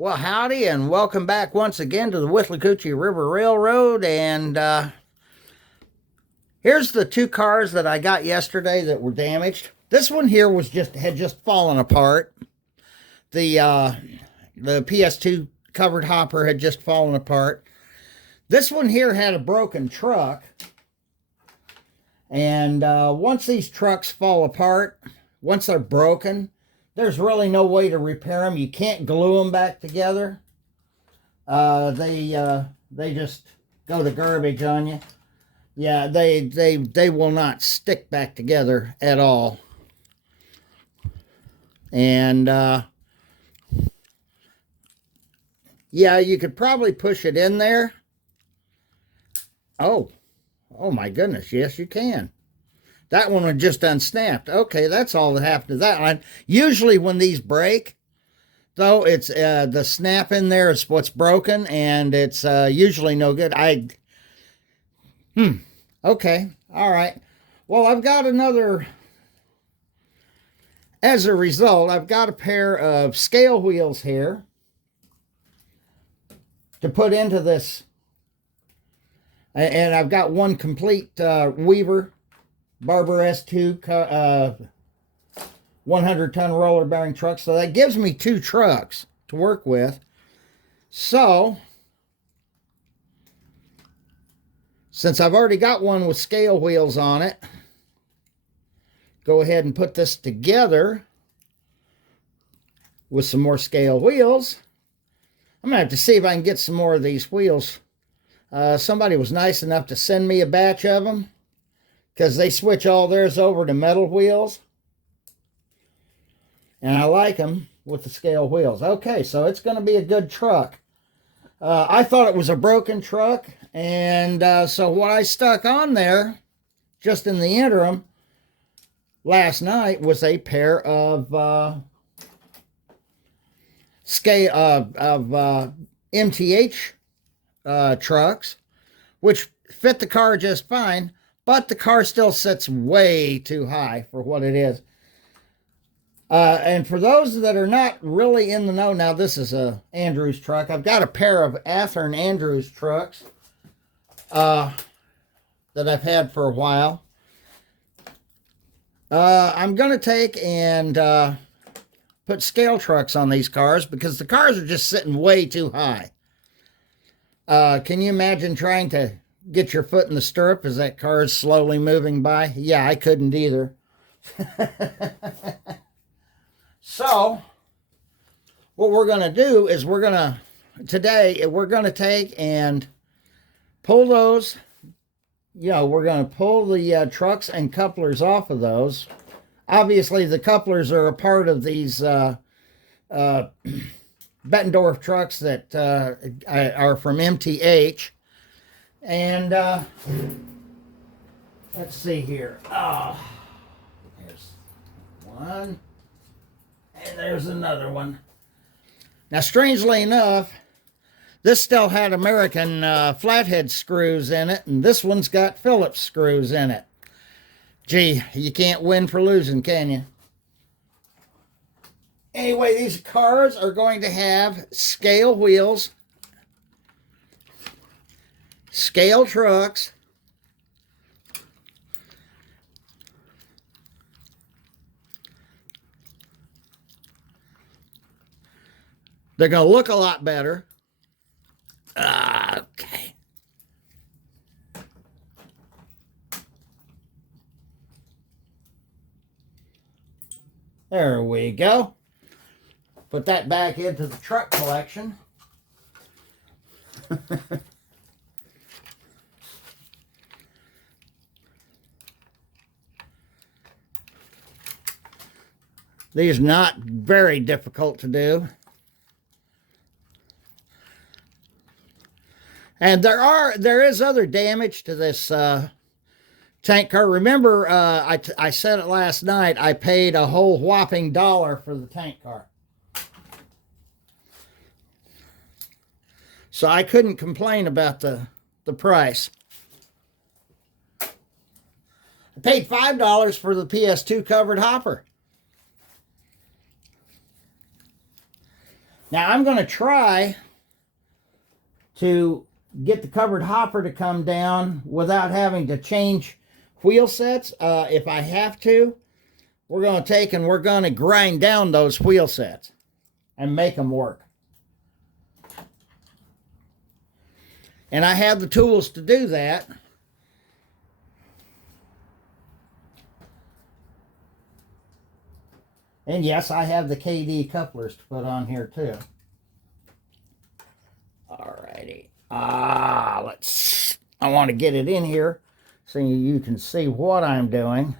Well, howdy, and welcome back once again to the Withlacoochee River Railroad. And here's the two cars that I got yesterday that were damaged. This one here had just fallen apart. The PS2 covered hopper had just fallen apart. This one here had a broken truck. And once these trucks fall apart, once they're broken, there's really no way to repair them. You can't glue them back together. They just go to garbage on you. Yeah, they will not stick back together at all. And yeah, you could probably push it in there. Oh my goodness, yes you can. That one had just unsnapped. Okay, that's all that happened to that line. Usually when these break, though, it's the snap in there is what's broken, and it's usually no good. Okay, all right. Well, I've got another, as a result, I've got a pair of scale wheels here to put into this. And I've got one complete Weaver Barber S2 100-ton roller bearing truck. So that gives me two trucks to work with. So, since I've already got one with scale wheels on it, go ahead and put this together with some more scale wheels. I'm going to have to see if I can get some more of these wheels. Somebody was nice enough to send me a batch of them, because they switch all theirs over to metal wheels. And I like them with the scale wheels. Okay, so it's going to be a good truck. I thought it was a broken truck. And so what I stuck on there, just in the interim, last night, was a pair of MTH trucks, which fit the car just fine. But the car still sits way too high for what it is. And for those that are not really in the know, now this is a Andrews truck. I've got a pair of Athearn Andrews trucks that I've had for a while. I'm going to take and put scale trucks on these cars because the cars are just sitting way too high. Can you imagine trying to get your foot in the stirrup as that car is slowly moving by? Yeah, I couldn't either. So, what we're going to do is today, we're going to take and pull those, we're going to pull the trucks and couplers off of those. Obviously, the couplers are a part of these Bettendorf trucks that are from MTH. And let's see here. There's one, and there's another one. Now, strangely enough, this still had American flathead screws in it, and this one's got Phillips screws in it. Gee, you can't win for losing, can you? Anyway, these cars are going to have scale wheels, scale trucks, they're going to look a lot better. Okay. There we go. Put that back into the truck collection. These are not very difficult to do. And there is other damage to this tank car. Remember, I said it last night, I paid a whole whopping $1 for the tank car. So I couldn't complain about the price. I paid $5 for the PS2 covered hopper. Now I'm going to try to get the covered hopper to come down without having to change wheel sets. If I have to, we're going to take and we're going to grind down those wheel sets and make them work. And I have the tools to do that. And yes, I have the KD couplers to put on here too. Alrighty. I want to get it in here so you can see what I'm doing.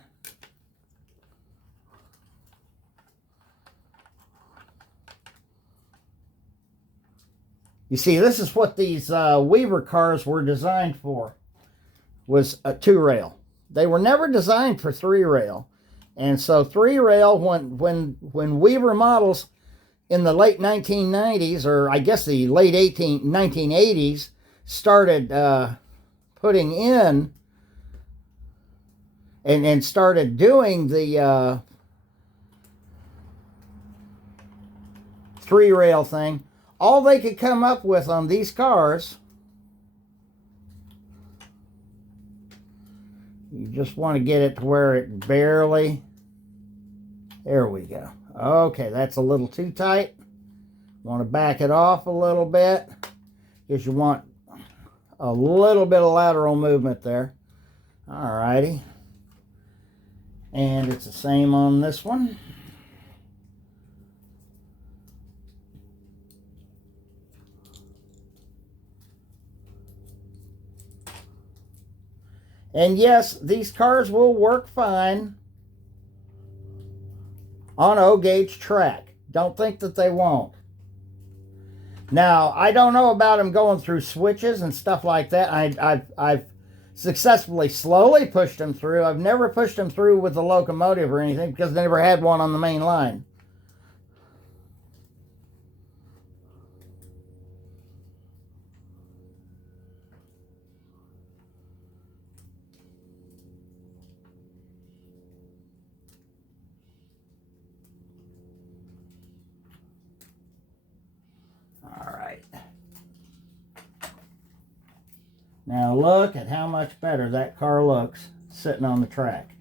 You see, this is what these Weaver cars were designed for, was a 2-rail. They were never designed for 3-rail. And so 3-rail, when Weaver models in the late 1990s, or I guess the late 1980s, started putting in and started doing the 3-rail thing, all they could come up with on these cars, you just want to get it to where it barely, there we go. Okay, that's a little too tight. Want to back it off a little bit because you want a little bit of lateral movement there. Alrighty. And it's the same on this one. And yes, these cars will work fine on O-gauge track. Don't think that they won't. Now, I don't know about them going through switches and stuff like that. I've successfully slowly pushed them through. I've never pushed them through with a locomotive or anything because I never had one on the main line. Now look at how much better that car looks sitting on the track.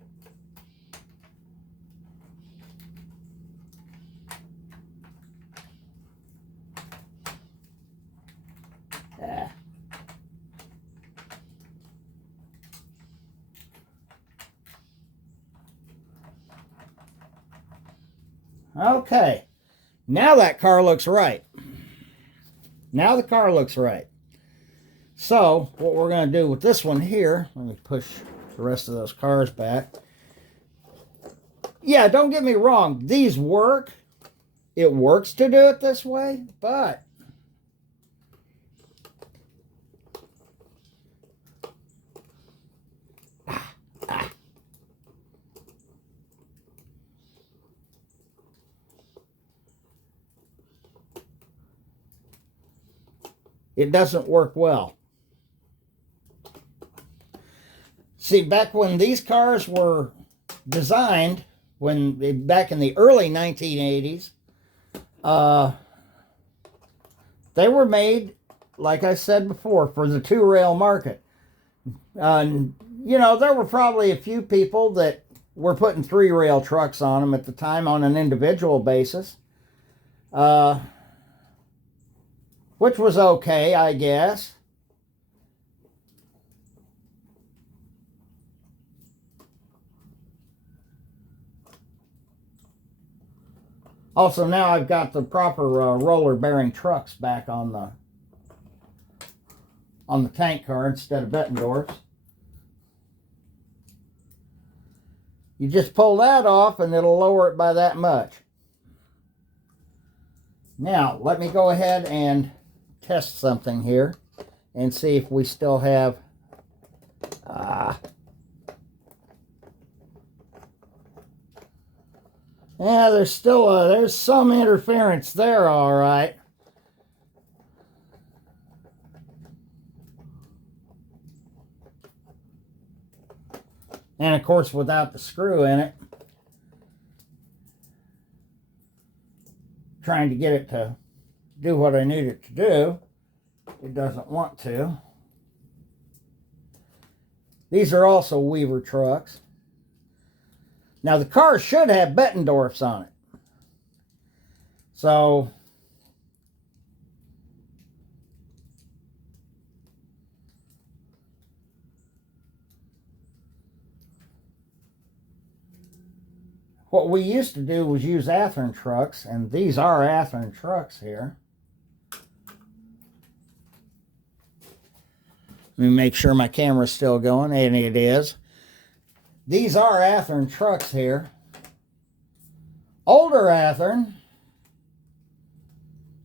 Ah. Okay, now that car looks right. Now the car looks right. So, what we're going to do with this one here, let me push the rest of those cars back. Yeah, don't get me wrong, these work. It works to do it this way, but it doesn't work well. See, back when these cars were designed, back in the early 1980s, they were made, like I said before, for the 2-rail market. You know, there were probably a few people that were putting 3-rail trucks on them at the time on an individual basis, which was okay, I guess. Also, now I've got the proper roller bearing trucks back on the tank car instead of Bettendorf's. You just pull that off and it'll lower it by that much. Now, let me go ahead and test something here and see if we still have yeah, there's still there's some interference there, all right. And of course, without the screw in it, trying to get it to do what I need it to do. It doesn't want to. These are also Weaver trucks. Now the car should have Bettendorfs on it. So what we used to do was use Athearn trucks, and these are Athearn trucks here. Let me make sure my camera's still going, and it is. These are Athearn trucks here. Older Athearn.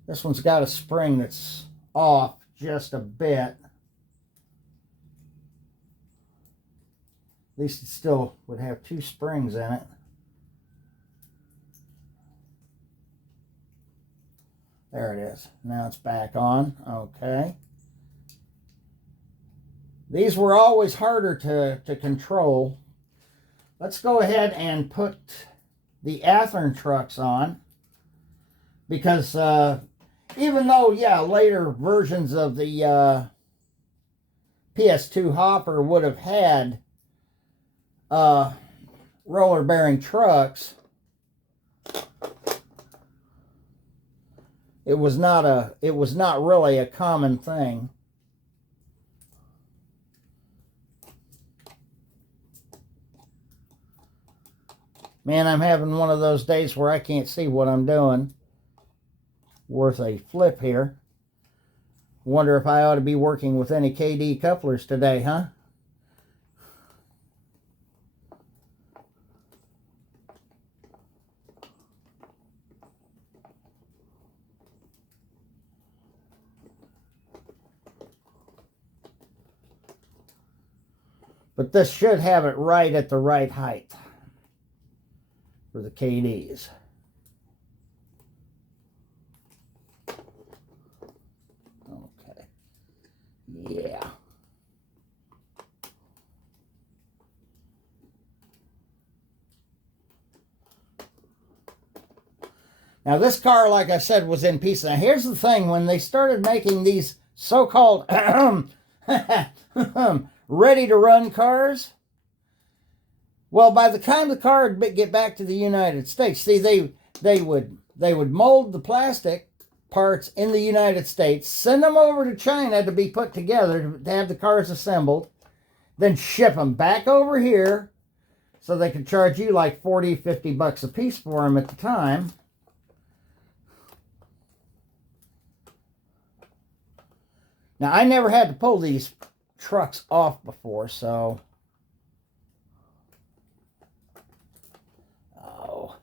This one's got a spring that's off just a bit. At least it still would have 2 springs in it. There it is. Now it's back on. Okay. These were always harder to control. Let's go ahead and put the Athearn trucks on. Because even though, yeah, later versions of the PS2 Hopper would have had roller bearing trucks, it was not really a common thing. Man, I'm having one of those days where I can't see what I'm doing. Worth a flip here. Wonder if I ought to be working with any KD couplers today, huh? But this should have it right at the right height for the KDs. Okay. Yeah. Now this car, like I said, was in pieces. Now here's the thing, when they started making these so-called ready-to-run cars, well, by the time the car would get back to the United States, see, they would mold the plastic parts in the United States, send them over to China to be put together, to have the cars assembled, then ship them back over here so they could charge you like 40, 50 bucks a piece for them at the time. Now, I never had to pull these trucks off before, so... Oh.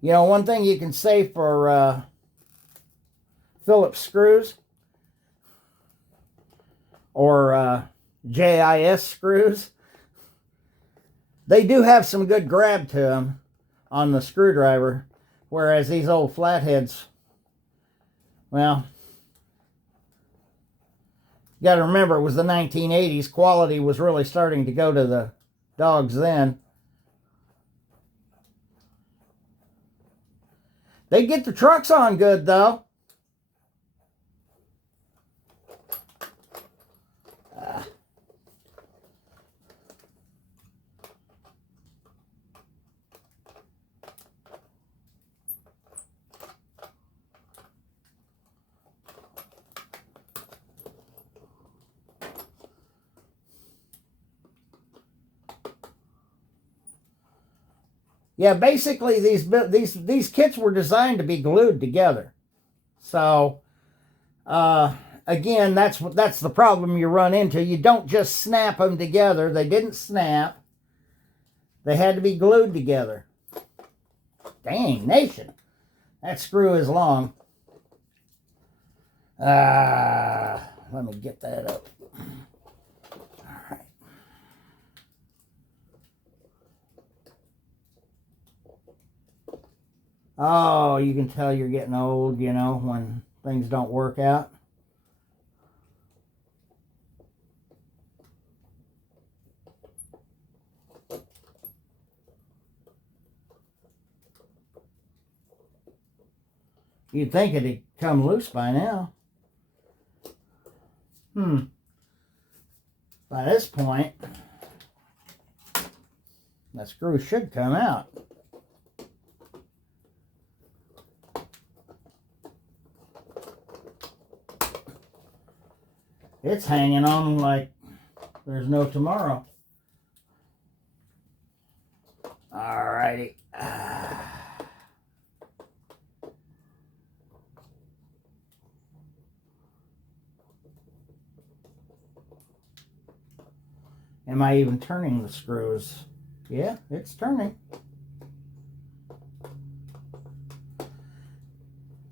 You know, one thing you can say for Phillips screws, or JIS screws, they do have some good grab to them on the screwdriver, whereas these old flatheads, well... You got to remember, it was the 1980s. Quality was really starting to go to the dogs then. They get the trucks on good, though. Yeah, basically these kits were designed to be glued together. So, again, that's the problem you run into. You don't just snap them together. They didn't snap. They had to be glued together. Dang nation, that screw is long. Let me get that up. Oh, you can tell you're getting old, you know, when things don't work out. You'd think it'd come loose by now. By this point, that screw should come out. It's hanging on like there's no tomorrow. Alrighty. Am I even turning the screws? Yeah, it's turning.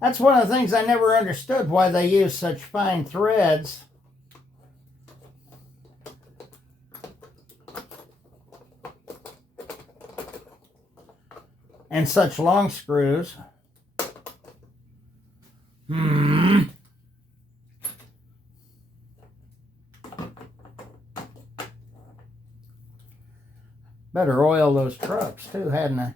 That's one of the things I never understood, why they use such fine threads. And such long screws. Better oil those trucks too, hadn't I?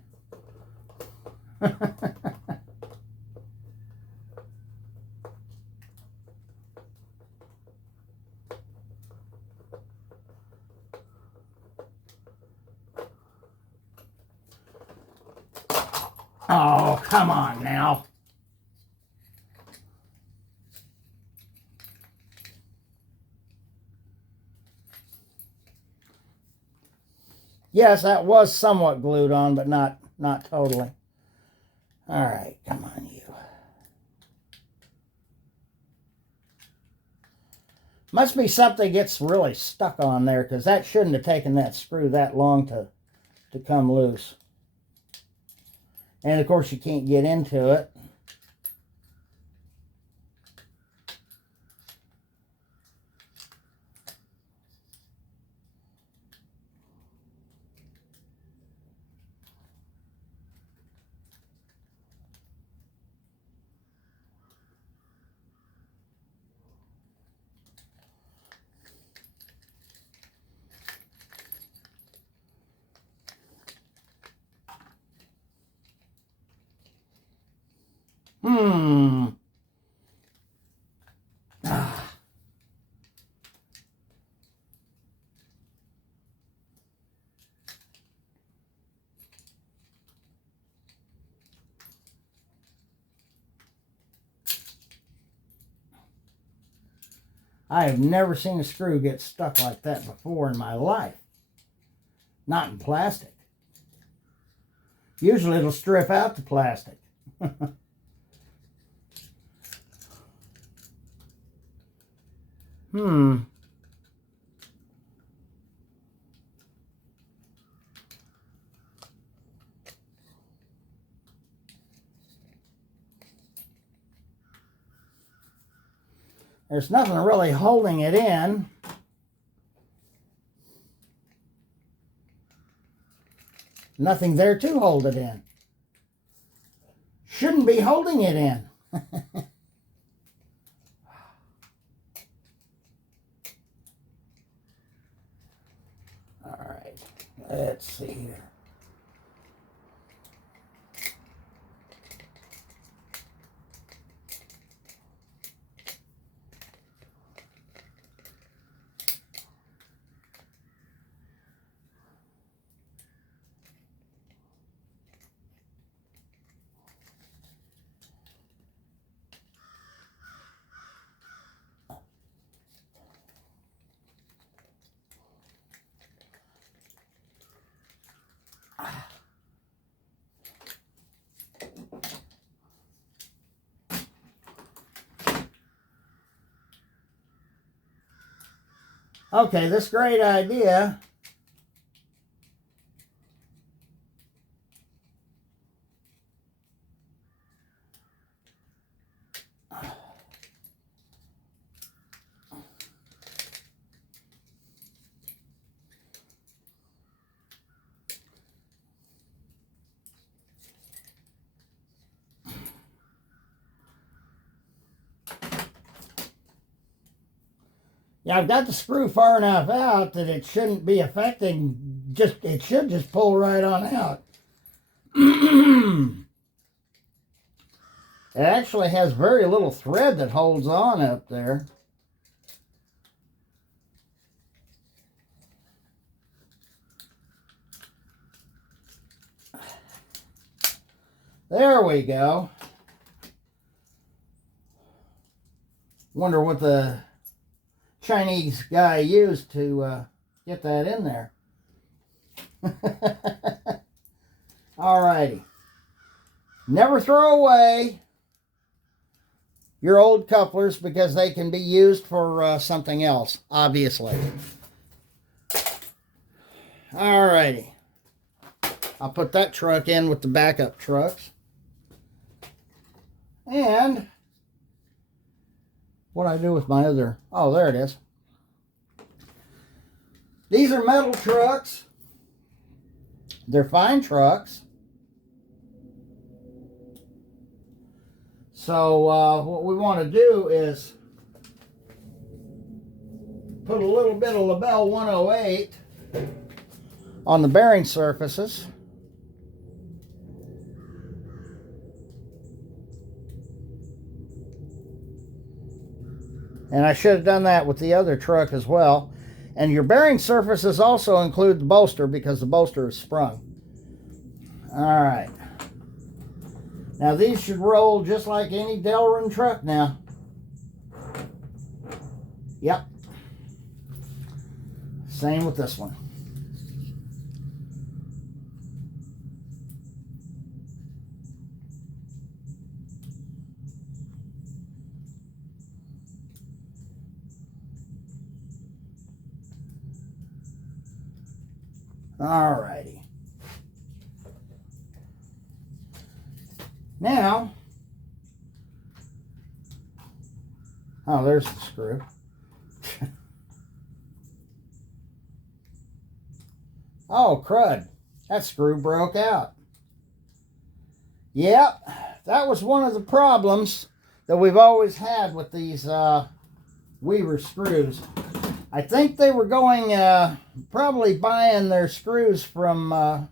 Oh, come on now. Yes, that was somewhat glued on, but not totally. All right, come on, you. Must be something gets really stuck on there, because that shouldn't have taken that screw that long to come loose. And of course you can't get into it. I have never seen a screw get stuck like that before in my life. Not in plastic. Usually it'll strip out the plastic. There's nothing really holding it in. Nothing there to hold it in. Shouldn't be holding it in. All right, let's see here. Okay, this great idea. Yeah, I've got the screw far enough out that it shouldn't be affecting, it should just pull right on out. It actually has very little thread that holds on up there. There we go. Wonder what the Chinese guy used to get that in there. Alrighty. Never throw away your old couplers because they can be used for something else, obviously. Alrighty. I'll put that truck in with the backup trucks. And what do I do with my other... Oh, there it is. These are metal trucks. They're fine trucks. So what we want to do is put a little bit of Lebel 108 on the bearing surfaces. And I should have done that with the other truck as well. And your bearing surfaces also include the bolster because the bolster is sprung. All right. Now these should roll just like any Delrin truck now. Yep. Same with this one. Alrighty. Now, oh, there's the screw. Oh, crud. That screw broke out. Yep, that was one of the problems that we've always had with these Weaver screws. I think they were going, probably buying their screws from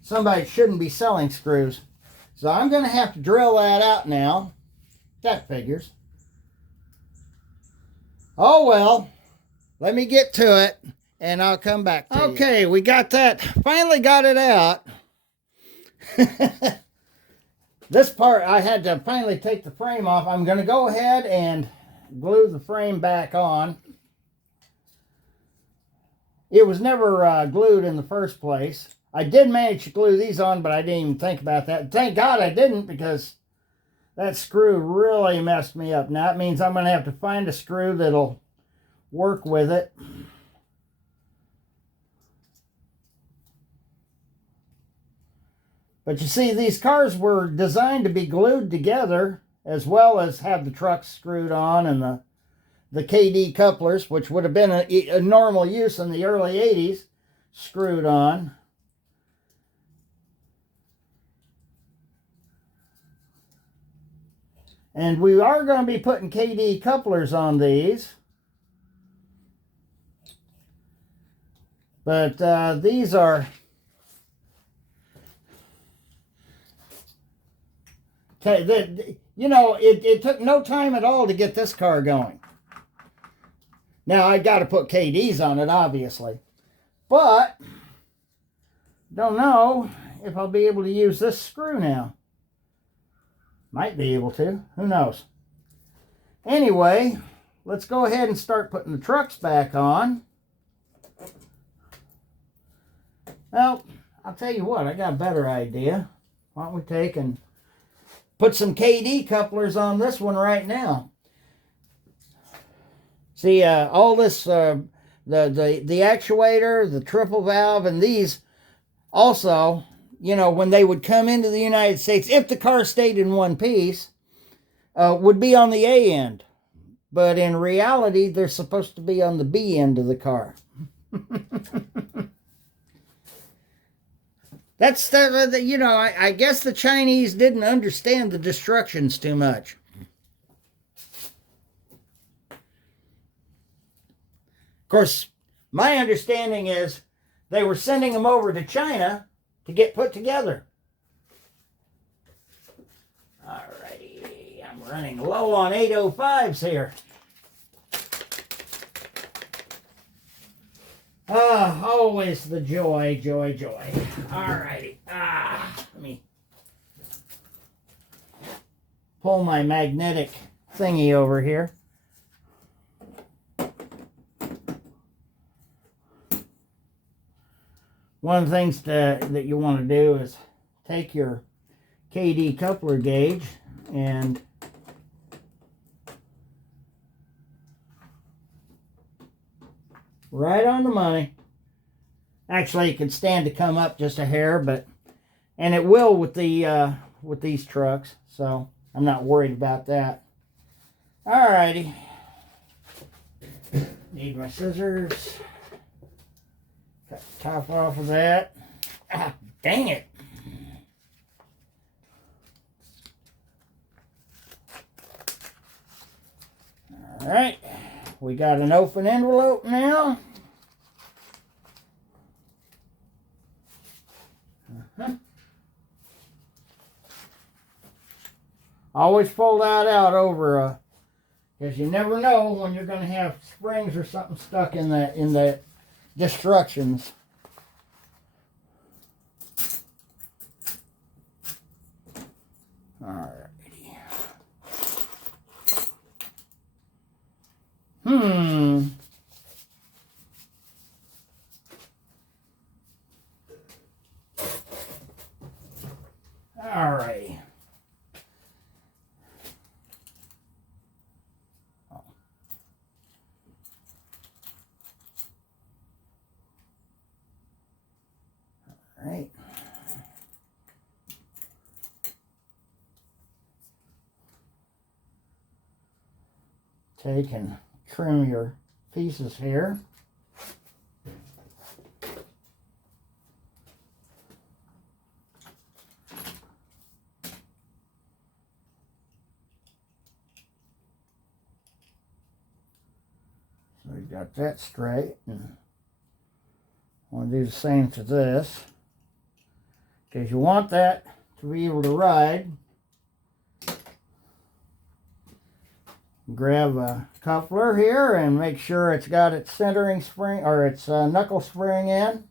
somebody that shouldn't be selling screws. So I'm going to have to drill that out now. That figures. Oh well, let me get to it and I'll come back to you. Okay, we got that. Finally got it out. This part I had to finally take the frame off. I'm going to go ahead and glue the frame back on. It was never glued in the first place. I did manage to glue these on, but I didn't even think about that. Thank God I didn't, because that screw really messed me up. Now that means I'm going to have to find a screw that'll work with it. But you see, these cars were designed to be glued together, as well as have the trucks screwed on and the KD couplers, which would have been a normal use in the early 80s, screwed on. And we are going to be putting KD couplers on these. But these are... You know, it took no time at all to get this car going. Now, I got to put KDs on it, obviously. But, don't know if I'll be able to use this screw now. Might be able to. Who knows? Anyway, let's go ahead and start putting the trucks back on. Well, I'll tell you what, I got a better idea. Why don't we take and put some KD couplers on this one right now. See, all this, the actuator, the triple valve, and these also, you know, when they would come into the United States, if the car stayed in one piece, would be on the A end. But in reality, they're supposed to be on the B end of the car. That's the you know, I guess the Chinese didn't understand the destructions too much. Of course, my understanding is they were sending them over to China to get put together. Alrighty, I'm running low on 805s here. Ah, always the joy, joy, joy. Alrighty. Let me pull my magnetic thingy over here. One of the things that you want to do is take your KD coupler gauge and right on the money. Actually, it could stand to come up just a hair, and it will with the with these trucks, so I'm not worried about that. Alrighty. Need my scissors. Cut the top off of that. Ah, dang it. Alright. We got an open envelope now. Always fold that out over because you never know when you're going to have springs or something stuck in the destructions. Alrighty. Alrighty. Alright. Take and trim your pieces here. So we got that straight, and I want to do the same to this because you want that to be able to ride. Grab a coupler here and make sure it's got its centering spring or its knuckle spring in.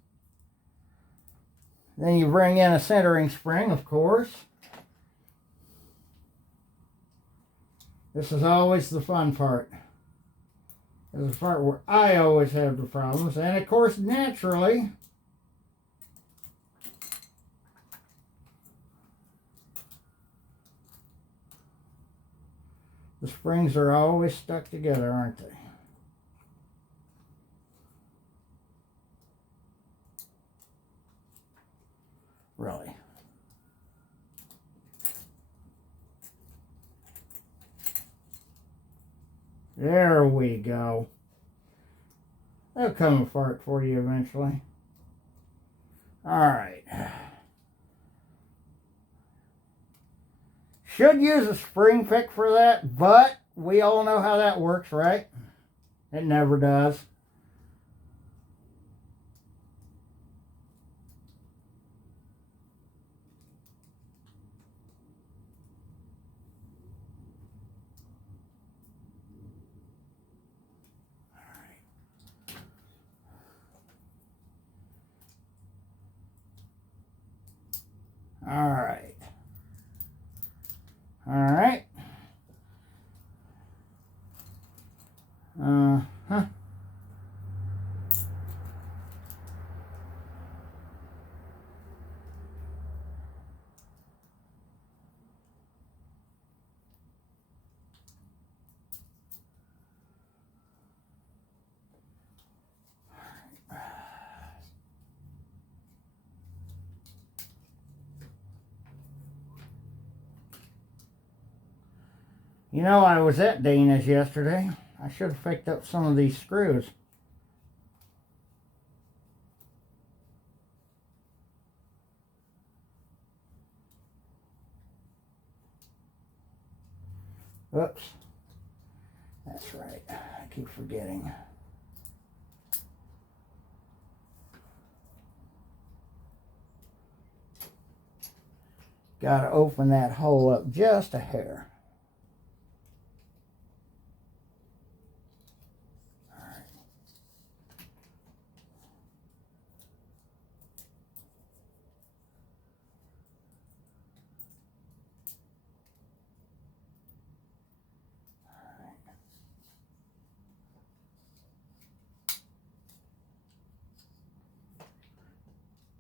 Then you bring in a centering spring, of course. This is always the fun part. This is the part where I always have the problems. And of course, naturally, the springs are always stuck together, aren't they? Really. There we go. They'll come apart for you eventually. Alright. Should use a spring pick for that, but we all know how that works, right? It never does. Alright. Alright. Uh-huh. You know, I was at Dana's yesterday. I should have picked up some of these screws. Oops. That's right. I keep forgetting. Got to open that hole up just a hair.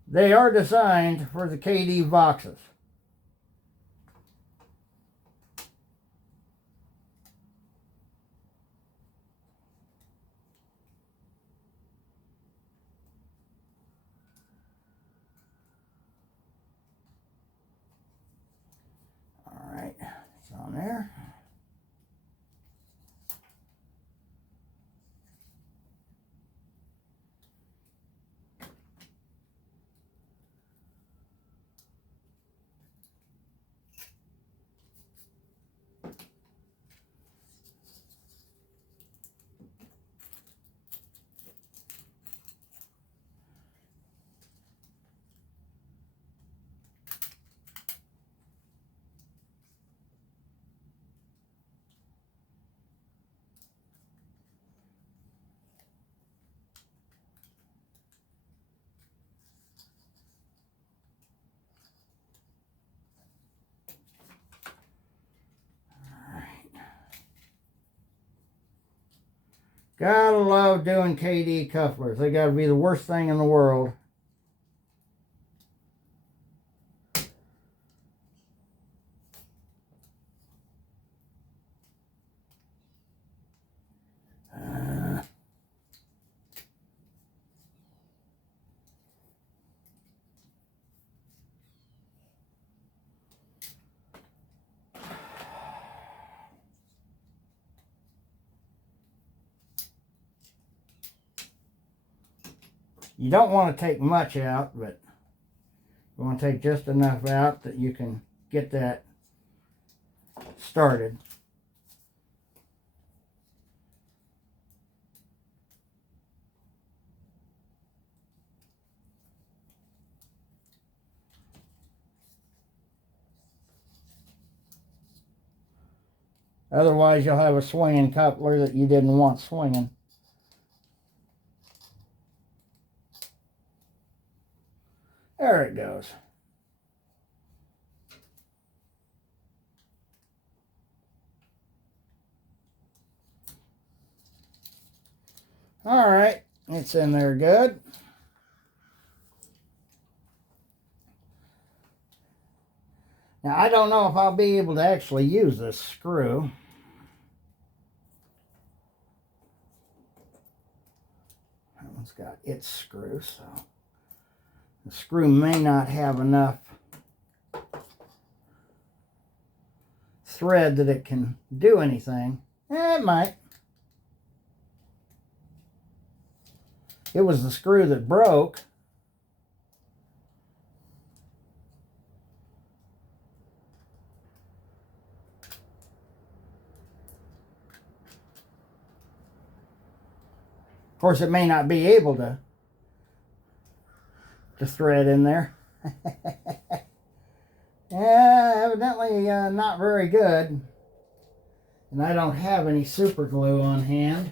They are designed for the KD boxes. All right, it's on there. Gotta love doing KD cufflers. They gotta be the worst thing in the world. You don't want to take much out, but you want to take just enough out that you can get that started. Otherwise, you'll have a swinging coupler that you didn't want swinging. There it goes. All right, it's in there good. Now, I don't know if I'll be able to actually use this screw. That one's got its screw, so the screw may not have enough thread that it can do anything. It might. It was the screw that broke. Of course, it may not be able to thread in there. Yeah, evidently not very good. And I don't have any super glue on hand.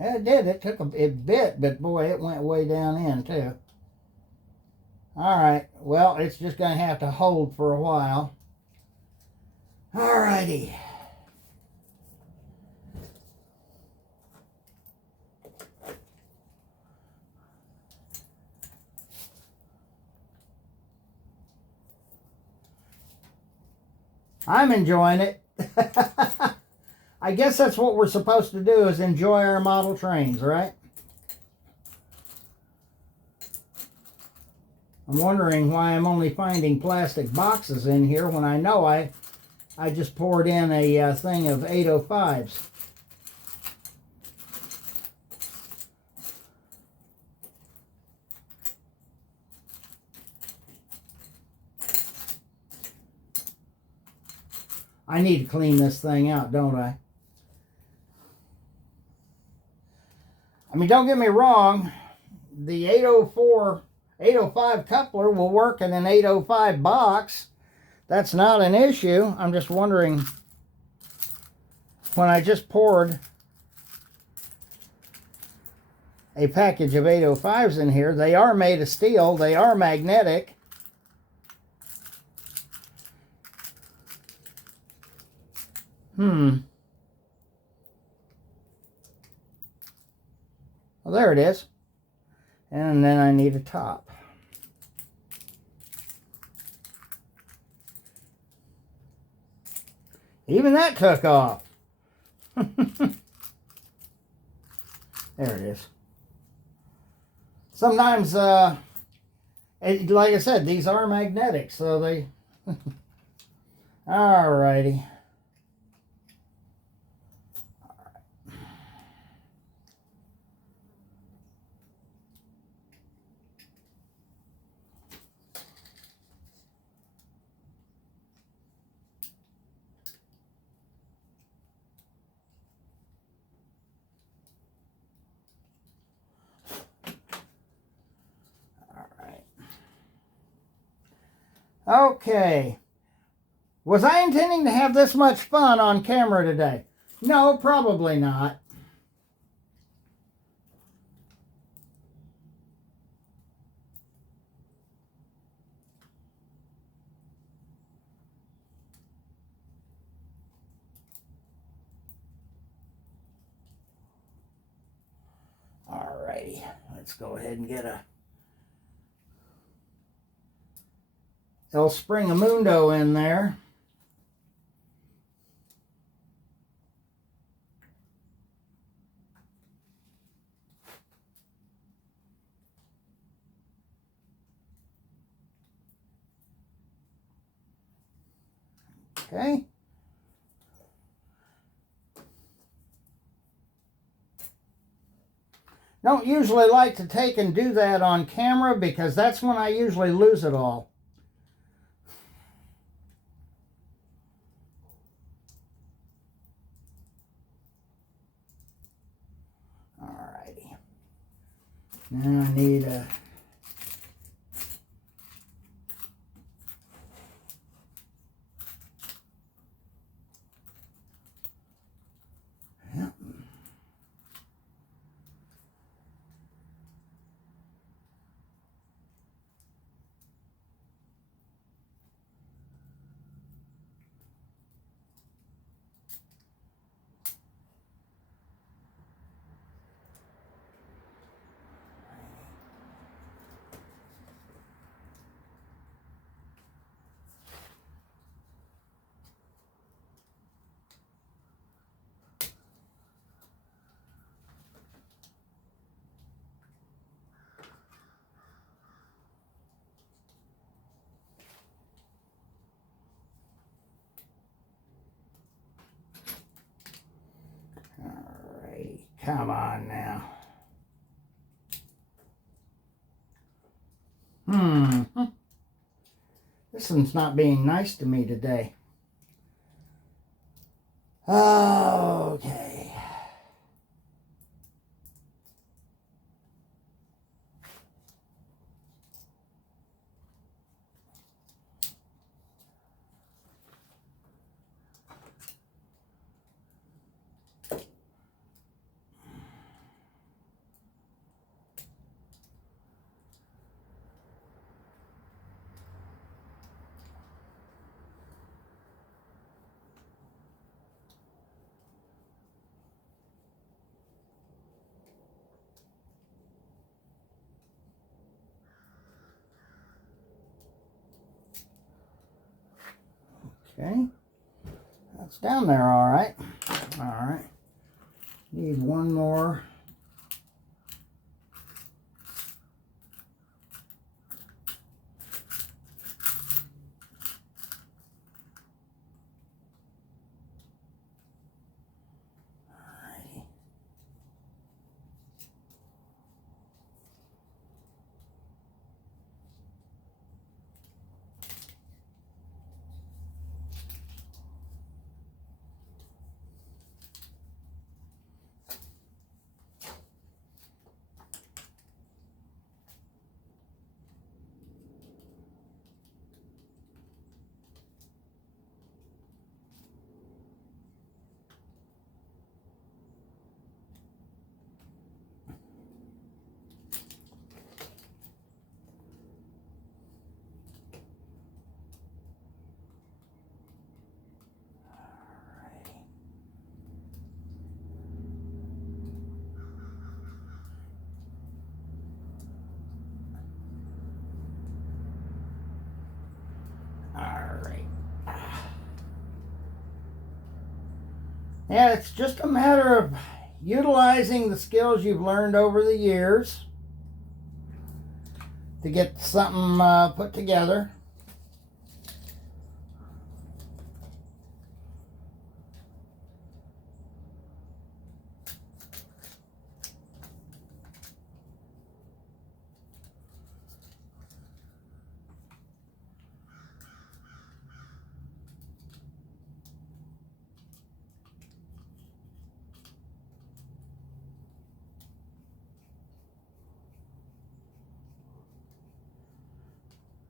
It did. It took it bit, but boy, it went way down in too. All right. Well, it's just going to have to hold for a while. All righty. I'm enjoying it. I guess that's what we're supposed to do, is enjoy our model trains, right? I'm wondering why I'm only finding plastic boxes in here when I know I just poured in a thing of 805s. I need to clean this thing out, don't I? I mean, don't get me wrong, the 805 coupler will work in an 805 box. That's not an issue. I'm just wondering, when I just poured a package of 805s in here, they are made of steel, they are magnetic. Well, there it is. And then I need a top. Even that took off. There it is. Sometimes, like I said, these are magnetic, so they... Alrighty. Okay. Was I intending to have this much fun on camera today? No, probably not. Alrighty, let's go ahead and get a El Springamundo in there. Okay. Don't usually like to take and do that on camera because that's when I usually lose it all. Alrighty. Now I need a... Yep. Alrighty, come on now. This one's not being nice to me today. Okay. Okay, that's down there all right. All right, need one more. Alrighty. And it's just a matter of utilizing the skills you've learned over the years to get something put together.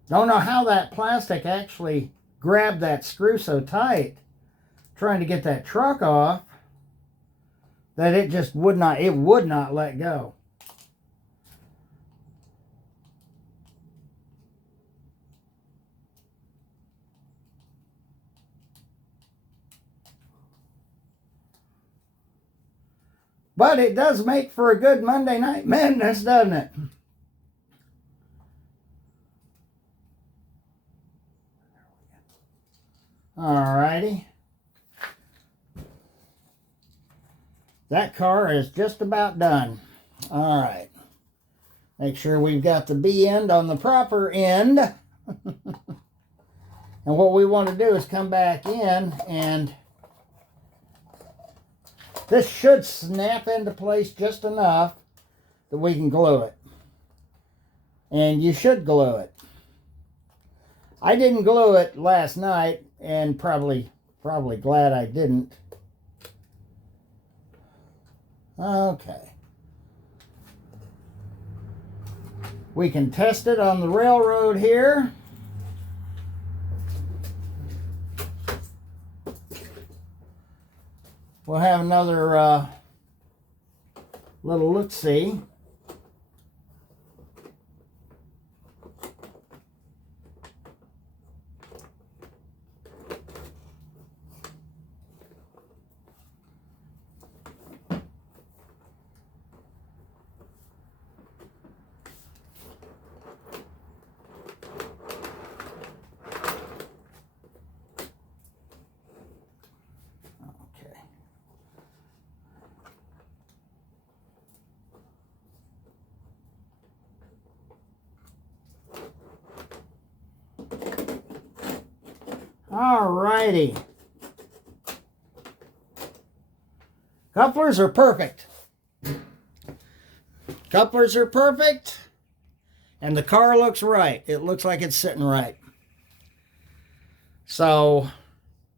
Don't know how that plastic actually grabbed that screw so tight trying to get that truck off that it just would not let go. But it does make for a good Monday Night Madness, doesn't it? Alrighty. That car is just about done. Alright. Make sure we've got the B end on the proper end. And what we want to do is come back in, and this should snap into place just enough that we can glue it. And you should glue it. I didn't glue it last night, and probably glad I didn't. Okay. We can test it on the railroad here. We'll have another little look-see. Alrighty. Couplers are perfect. Couplers are perfect. And the car looks right. It looks like it's sitting right. So,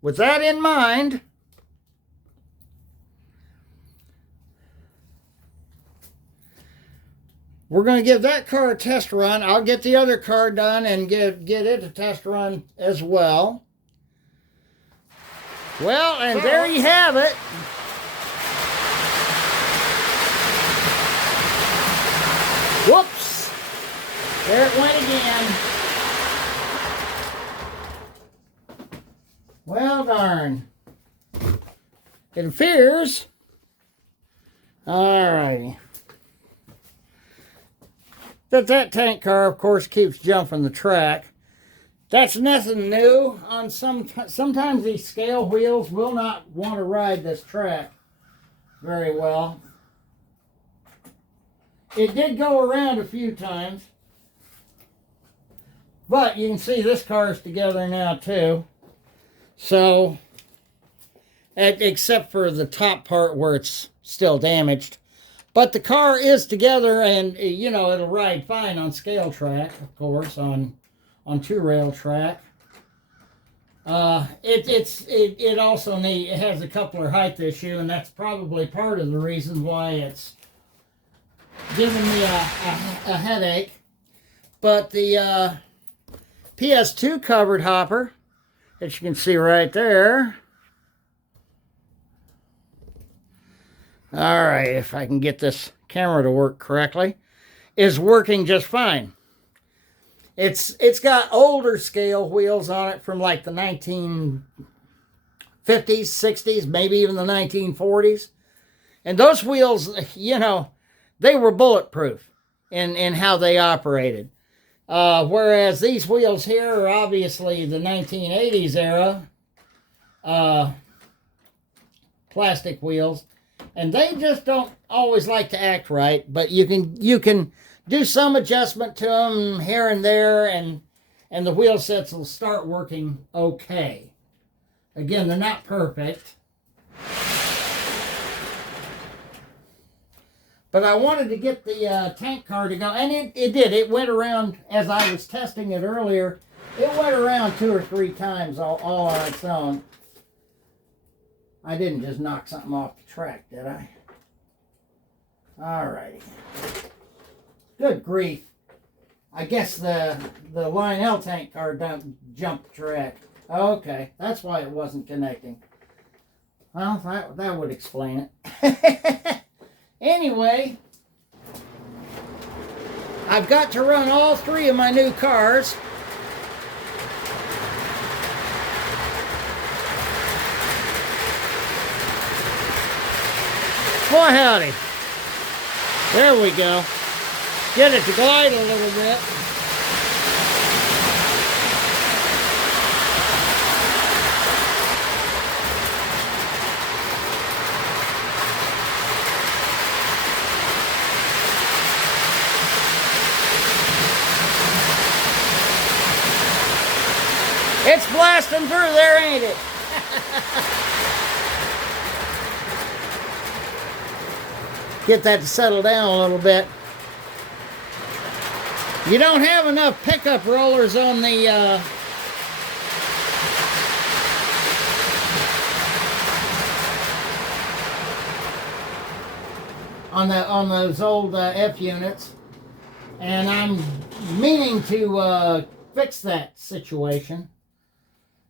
with that in mind, we're going to give that car a test run. I'll get the other car done and get it a test run as well. Well, and there you have it. Whoops. There it went again. Well, darn. It appears. Alrighty. That tank car, of course, keeps jumping the track. That's nothing new. On sometimes these scale wheels will not want to ride this track very well. It did go around a few times, but you can see this car is together now too. So, except for the top part where it's still damaged. But the car is together, and you know it'll ride fine on scale track, of course, on two rail track. It also it has a coupler height issue, and that's probably part of the reason why it's giving me a headache. But the PS2 covered hopper, as you can see right there. All right, if I can get this camera to work correctly, is working just fine. It's got older scale wheels on it from like the 1950s, 60s, maybe even the 1940s. And those wheels, you know, they were bulletproof in how they operated. Whereas these wheels here are obviously the 1980s era. plastic wheels, and they just don't always like to act right. But you can do some adjustment to them here and there, and the wheel sets will start working okay. Again, they're not perfect. But I wanted to get the tank car to go, and it did. It went around, as I was testing it earlier, it went around 2 or 3 times all on its own. I didn't just knock something off the track, did I? Alrighty. Good grief. I guess the Lionel tank car jumped the track. Okay, that's why it wasn't connecting. Well, that would explain it. Anyway, I've got to run all 3 of my new cars. Boy, howdy. There we go. Get it to glide a little bit. It's blasting through there, ain't it? Get that to settle down a little bit. You don't have enough pickup rollers on the on those old F units, and I'm meaning to fix that situation.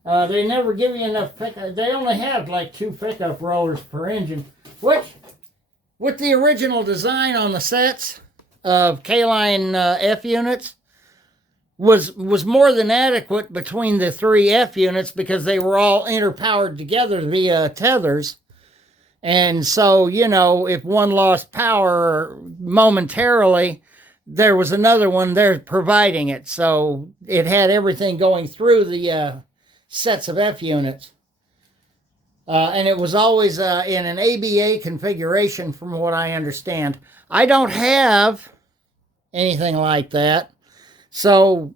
They never give you enough pickup. They only have like 2 pickup rollers per engine, which, with the original design on the sets of K-Line F units, was more than adequate between the 3 F units, because they were all interpowered together via tethers. And so, you know, if one lost power momentarily, there was another one there providing it. So it had everything going through the sets of F units. And it was always in an ABA configuration, from what I understand. I don't have anything like that. So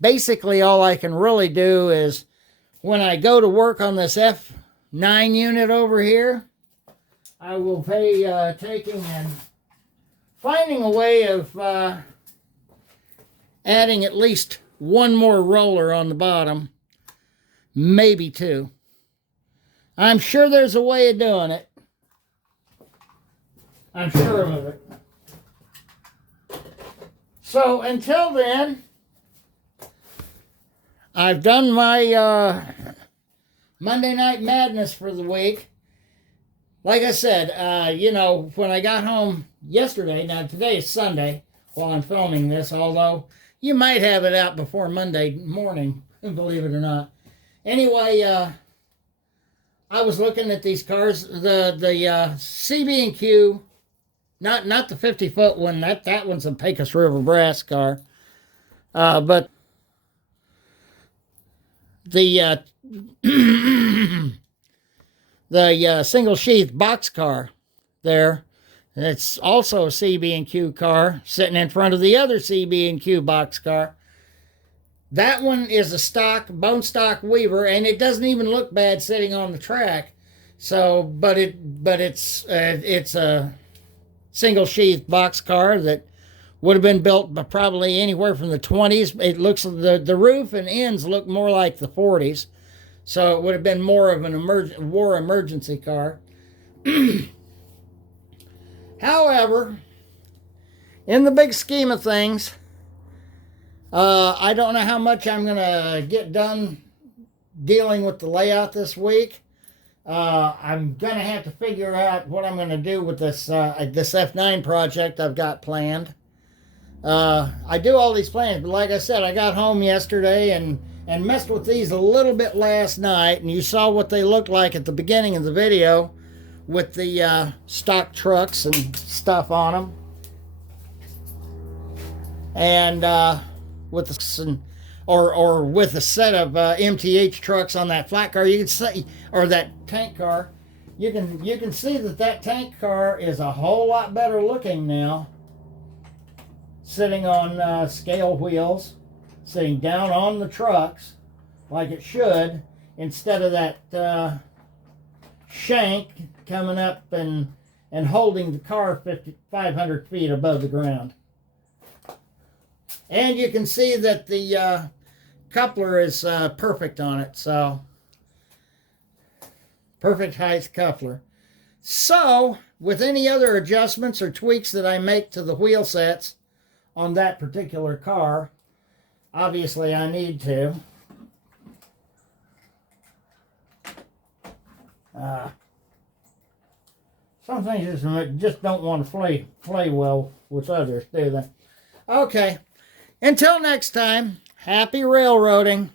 basically all I can really do is, when I go to work on this F9 unit over here, I will be taking and finding a way of adding at least 1 more roller on the bottom, maybe 2. I'm sure there's a way of doing it. I'm sure of it. So until then, I've done my Monday Night Madness for the week. Like I said, you know, when I got home yesterday, now today is Sunday while I'm filming this, although you might have it out before Monday morning, believe it or not. Anyway, I was looking at these cars, the CB&Q, not the 50-foot one, that one's a Pecos River brass car, but the the single sheath box car there. It's also a CB&Q car sitting in front of the other CB&Q box car. That one is a stock, bone stock Weaver, and it doesn't even look bad sitting on the track. So, but it's a single sheath box car that would have been built by probably anywhere from the 20s. It looks, the roof and ends look more like the 40s. So it would have been more of an war emergency car. However, in the big scheme of things, I don't know how much I'm going to get done dealing with the layout this week. I'm going to have to figure out what I'm going to do with this F9 project I've got planned. I do all these plans, but like I said, I got home yesterday and messed with these a little bit last night, and you saw what they looked like at the beginning of the video with the stock trucks and stuff on them. And with with a set of MTH trucks on that flat car, you can see, or that tank car, you can see that that tank car is a whole lot better looking now, sitting on scale wheels, sitting down on the trucks like it should, instead of that shank coming up and holding the car 500 feet above the ground. And you can see that the coupler is perfect on it, so perfect height coupler. So with any other adjustments or tweaks that I make to the wheel sets on that particular car, obviously I need to. Some things just don't want to play well with others, do they? Okay. Until next time, happy railroading.